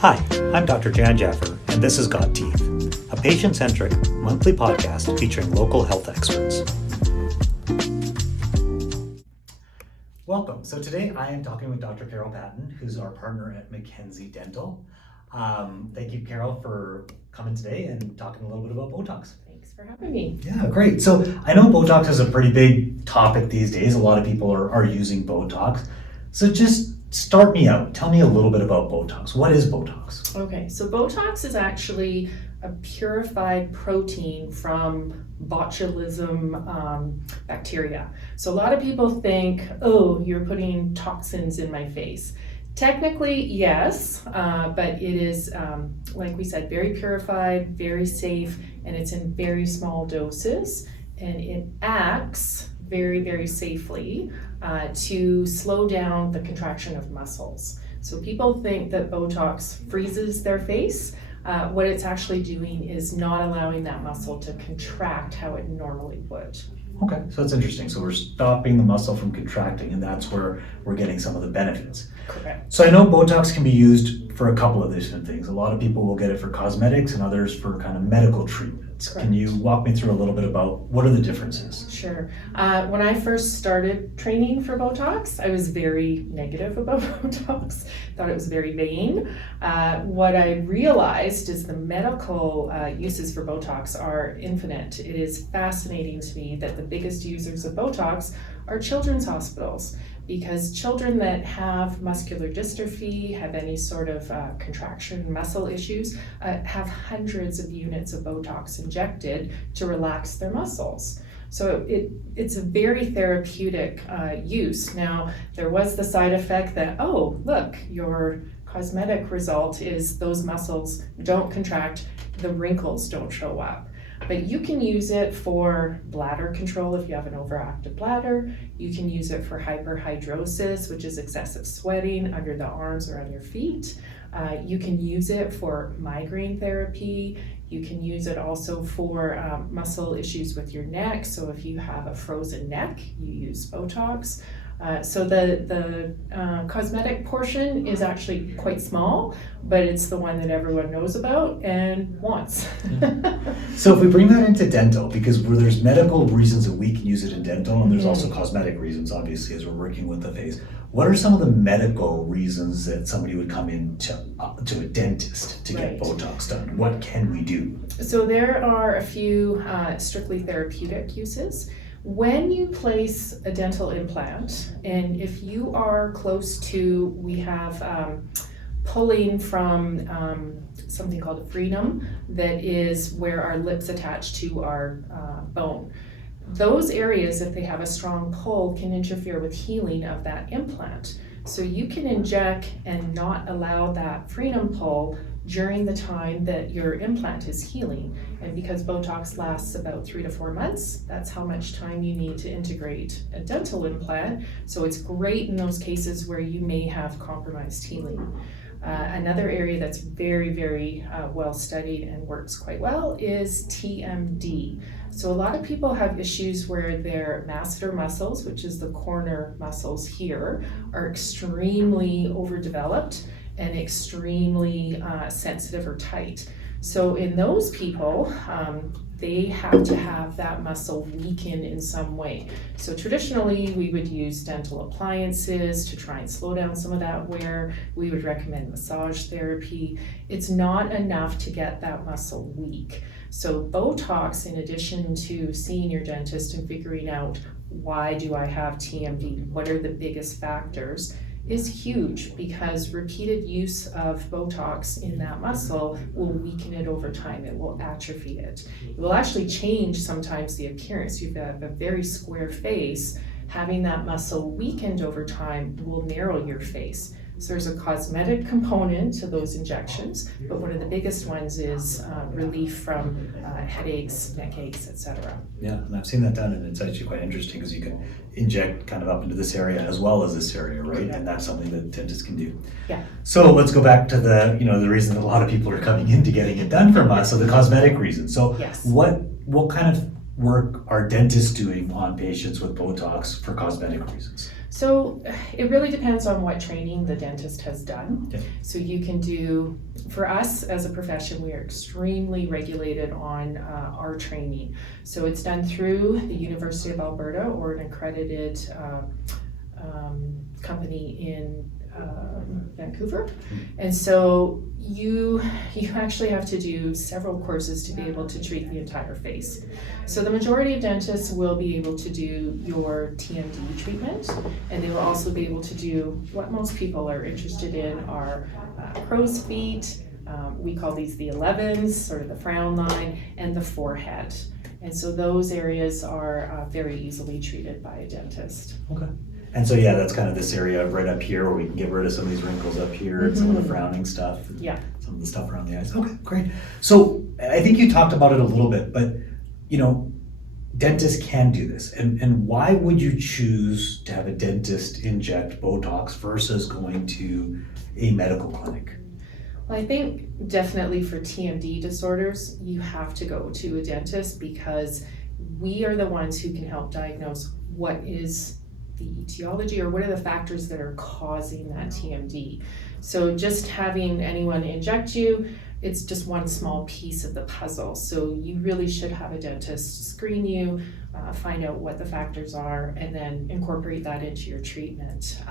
Hi, I'm Dr. Jan Jaffer, and this is GotTeeth, a patient-centric monthly podcast featuring local health experts. Welcome. So today I am talking with Dr. Carol Patton, who's our partner at McKenzie Dental. Thank you, Carol, for coming today and talking a little bit about Botox. Thanks for having me. Yeah, great. So I know Botox is a pretty big topic these days. A lot of people are using Botox. So just start me out. Tell me a little bit about Botox. What is Botox? Okay, so Botox is actually a purified protein from botulism bacteria. So a lot of people think, oh, you're putting toxins in my face. Technically, yes, but it is, like we said, very purified, very safe, and it's in very small doses, and it acts very, very safely to slow down the contraction of muscles. So people think that Botox freezes their face. What it's actually doing is not allowing that muscle to contract how it normally would. Okay, so that's interesting. So we're stopping the muscle from contracting, and that's where we're getting some of the benefits. Correct. So I know Botox can be used for a couple of different things. A lot of people will get it for cosmetics and others for kind of medical treatments. Correct. Can you walk me through a little bit about what are the differences? Sure. When I first started training for Botox, I was very negative about Botox, thought it was very vain. What I realized is the medical uses for Botox are infinite. It is fascinating to me that the biggest users of Botox are children's hospitals, because children that have muscular dystrophy, have any sort of contraction muscle issues, have hundreds of units of Botox injected to relax their muscles. So it's a very therapeutic use. Now, there was the side effect that, oh, look, your cosmetic result is those muscles don't contract, the wrinkles don't show up. But you can use it for bladder control if you have an overactive bladder. You can use it for hyperhidrosis, which is excessive sweating under the arms or on your feet. You can use it for migraine therapy. You can use it also for muscle issues with your neck. So if you have a frozen neck, you use Botox. So the cosmetic portion is actually quite small, but it's the one that everyone knows about and wants. So if we bring that into dental, because where there's medical reasons that we can use it in dental, and there's also cosmetic reasons, obviously, as we're working with the face, what are some of the medical reasons that somebody would come in to a dentist to get Botox done? What can we do? So there are a few strictly therapeutic uses. When you place a dental implant, and if you are close to, we have pulling from something called a frenum, that is where our lips attach to our bone. Those areas, if they have a strong pull, can interfere with healing of that implant. So you can inject and not allow that frenum pull during the time that your implant is healing. And because Botox lasts about 3 to 4 months, that's how much time you need to integrate a dental implant. So it's great in those cases where you may have compromised healing. Another area that's very, very well studied and works quite well is TMD. So a lot of people have issues where their masseter muscles, which is the corner muscles here, are extremely overdeveloped and extremely sensitive or tight. So in those people, they have to have that muscle weaken in some way. So traditionally, we would use dental appliances to try and slow down some of that wear. We would recommend massage therapy. It's not enough to get that muscle weak. So Botox, in addition to seeing your dentist and figuring out why do I have TMD, what are the biggest factors, is huge, because repeated use of Botox in that muscle will weaken it over time. It will atrophy it. It will actually change sometimes the appearance. You have a very square face. Having that muscle weakened over time will narrow your face. So there's a cosmetic component to those injections, but one of the biggest ones is relief from headaches, neck aches, etc. Yeah, and I've seen that done, and it's actually quite interesting because you can inject kind of up into this area as well as this area, right? And that's something that dentists can do. Yeah. So let's go back to the reason that a lot of people are coming in to getting it done from us. So the cosmetic reason. So yes. What kind of work are dentists doing on patients with Botox for cosmetic reasons? So it really depends on what training the dentist has done. Okay. So you can do, for us as a profession, we are extremely regulated on our training. So it's done through the University of Alberta or an accredited company in Vancouver. And so you actually have to do several courses to be able to treat the entire face. So the majority of dentists will be able to do your TMD treatment, and they will also be able to do what most people are interested in are crow's feet. We call these the 11s, sort of the frown line, and the forehead. And so those areas are very easily treated by a dentist. Okay. And so, yeah, that's kind of this area right up here where we can get rid of some of these wrinkles up here and some of the frowning stuff. Yeah. Some of the stuff around the eyes. Okay, great. So I think you talked about it a little bit, but, you know, dentists can do this. And why would you choose to have a dentist inject Botox versus going to a medical clinic? Well, I think definitely for TMD disorders, you have to go to a dentist because we are the ones who can help diagnose what is the etiology or what are the factors that are causing that TMD. So just having anyone inject you, it's just one small piece of the puzzle. So you really should have a dentist screen you, find out what the factors are, and then incorporate that into your treatment.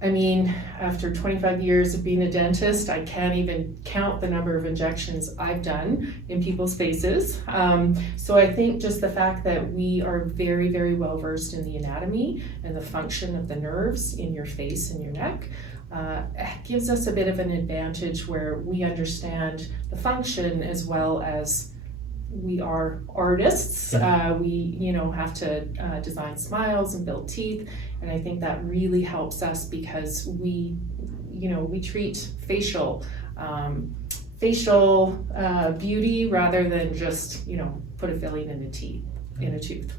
I mean, after 25 years of being a dentist, I can't even count the number of injections I've done in people's faces. So I think just the fact that we are very, very well versed in the anatomy and the function of the nerves in your face and your neck gives us a bit of an advantage where we understand the function as well as we are artists. We have to design smiles and build teeth, and I think that really helps us because we treat facial beauty rather than just put a filling in a tooth.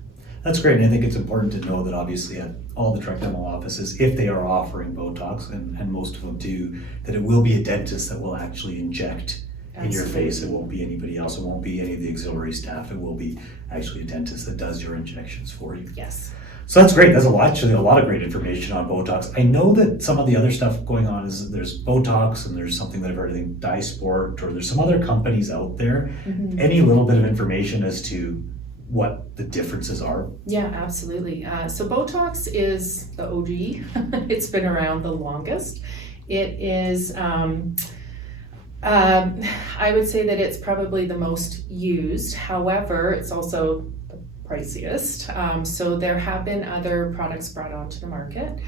That's great, and I think it's important to know that obviously at all the direct dental offices, if they are offering Botox, and most of them do, that it will be a dentist that will actually inject in your face. It won't be anybody else. It won't be any of the auxiliary staff. It will be actually a dentist that does your injections for you. Yes. So that's great. That's a lot of great information on Botox. I know that some of the other stuff going on is there's Botox and there's something that I've heard, I think Dysport, or there's some other companies out there. Mm-hmm. Any little bit of information as to what the differences are? Yeah, absolutely. So Botox is the OG. It's been around the longest. It is I would say that it's probably the most used. However, it's also the priciest. So there have been other products brought onto the market.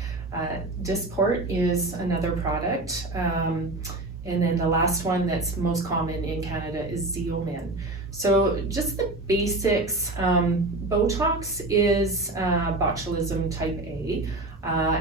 Dysport is another product. And then the last one that's most common in Canada is Xeomin. So just the basics, Botox is botulism type A.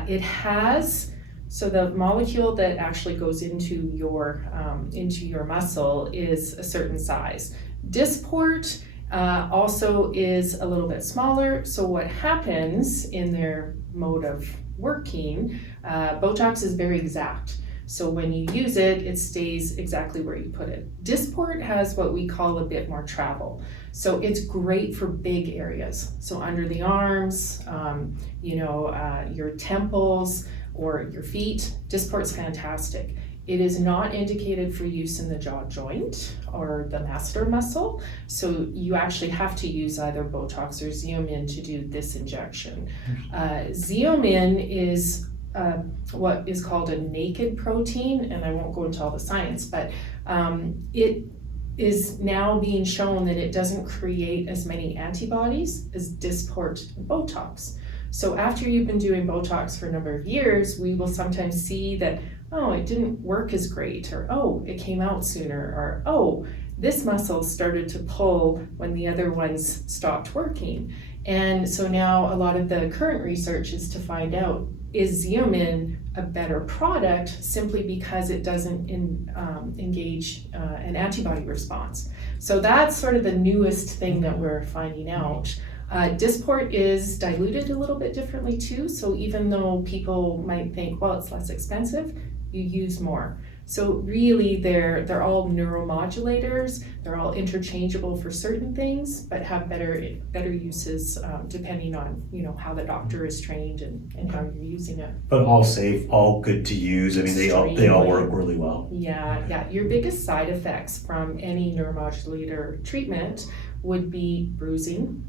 It has So the molecule that actually goes into your muscle is a certain size. Dysport also is a little bit smaller. So what happens in their mode of working, Botox is very exact. So when you use it, it stays exactly where you put it. Dysport has what we call a bit more travel. So it's great for big areas. So under the arms, your temples, or your feet. Dysport's fantastic. It is not indicated for use in the jaw joint or the masseter muscle. So you actually have to use either Botox or Xeomin to do this injection. Xeomin is what is called a naked protein, and I won't go into all the science, but it is now being shown that it doesn't create as many antibodies as Dysport and Botox. So after you've been doing Botox for a number of years, we will sometimes see that, oh, it didn't work as great, or oh, it came out sooner, or oh, this muscle started to pull when the other ones stopped working. And so now a lot of the current research is to find out, is Xeomin a better product simply because it doesn't engage an antibody response? So that's sort of the newest thing that we're finding out. Dysport is diluted a little bit differently too, so even though people might think, well, it's less expensive, you use more. So really, they're all neuromodulators. They're all interchangeable for certain things, but have better uses depending on how the doctor is trained and how you're using it. But all safe, all good to use. I mean, they all work really well. Yeah. Your biggest side effects from any neuromodulator treatment would be bruising.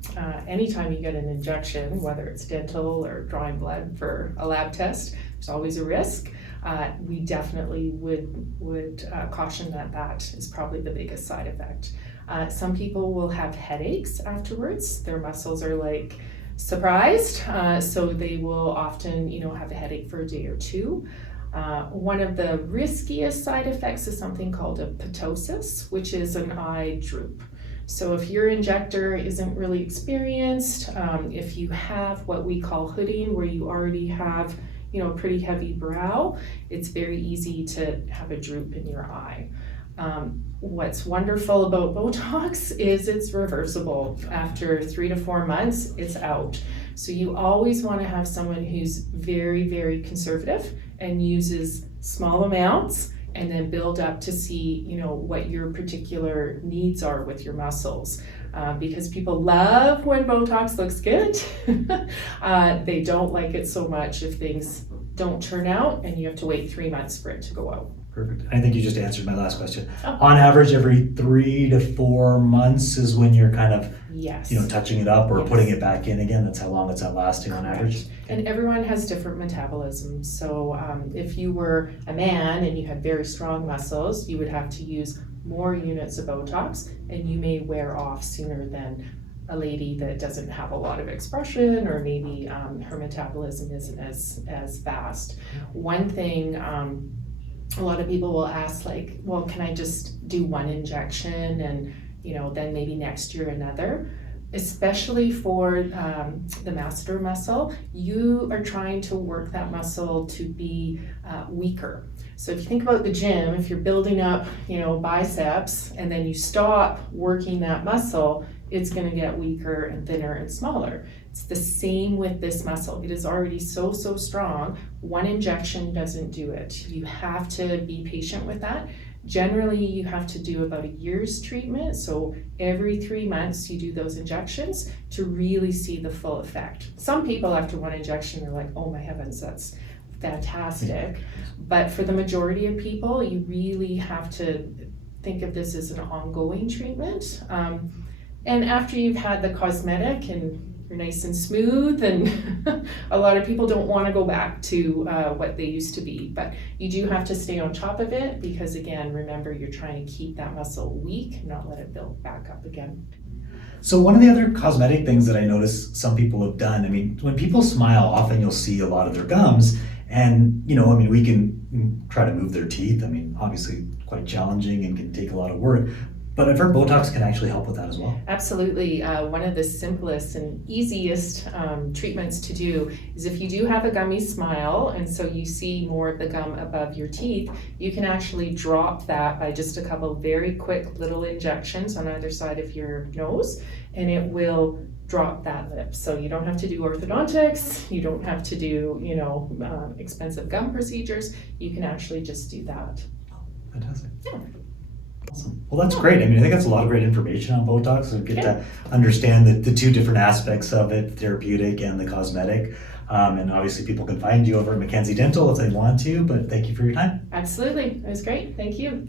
Anytime you get an injection, whether it's dental or drawing blood for a lab test, there's always a risk. We definitely would caution that is probably the biggest side effect. Some people will have headaches afterwards. Their muscles are like surprised, so they will often have a headache for a day or two. One of the riskiest side effects is something called a ptosis, which is an eye droop. So if your injector isn't really experienced, if you have what we call hooding, where you already have a pretty heavy brow, it's very easy to have a droop in your eye. What's wonderful about Botox is it's reversible. After 3 to 4 months, it's out. So you always want to have someone who's very, very conservative and uses small amounts, and then build up to see, what your particular needs are with your muscles. Because people love when Botox looks good. They don't like it so much if things don't turn out and you have to wait 3 months for it to go out. Perfect. I think you just answered my last question. Oh. On average, every 3 to 4 months is when you're kind of, Yes. touching it up or Yes. putting it back in again. That's how long it's lasting on average. And everyone has different metabolisms. So if you were a man and you had very strong muscles, you would have to use more units of Botox, and you may wear off sooner than a lady that doesn't have a lot of expression, or maybe her metabolism isn't as fast. One thing a lot of people will ask, like, well, can I just do one injection and then maybe next year another? Especially for the masseter muscle, you are trying to work that muscle to be weaker. So if you think about the gym, if you're building up, biceps, and then you stop working that muscle, it's going to get weaker and thinner and smaller. It's the same with this muscle. It is already so strong. One injection doesn't do it. You have to be patient with that. Generally, you have to do about a year's treatment. So every 3 months you do those injections to really see the full effect. Some people after one injection are like, oh my heavens, that's fantastic. But for the majority of people, you really have to think of this as an ongoing treatment. And after you've had the cosmetic and you're nice and smooth, and a lot of people don't want to go back to what they used to be, but you do have to stay on top of it, because again, remember, you're trying to keep that muscle weak, not let it build back up again. So one of the other cosmetic things that I notice some people have done, when people smile, often you'll see a lot of their gums, and we can try to move their teeth. Obviously quite challenging and can take a lot of work. But I've heard Botox can actually help with that as well. Absolutely. One of the simplest and easiest treatments to do is if you do have a gummy smile, and so you see more of the gum above your teeth, you can actually drop that by just a couple very quick little injections on either side of your nose, and it will drop that lip. So you don't have to do orthodontics, you don't have to do, expensive gum procedures. You can actually just do that. Fantastic. Yeah. Awesome. Well, that's great. I think that's a lot of great information on Botox. So get to understand the two different aspects of it, therapeutic and the cosmetic. And obviously people can find you over at Mackenzie Dental if they want to, but thank you for your time. Absolutely. It was great. Thank you.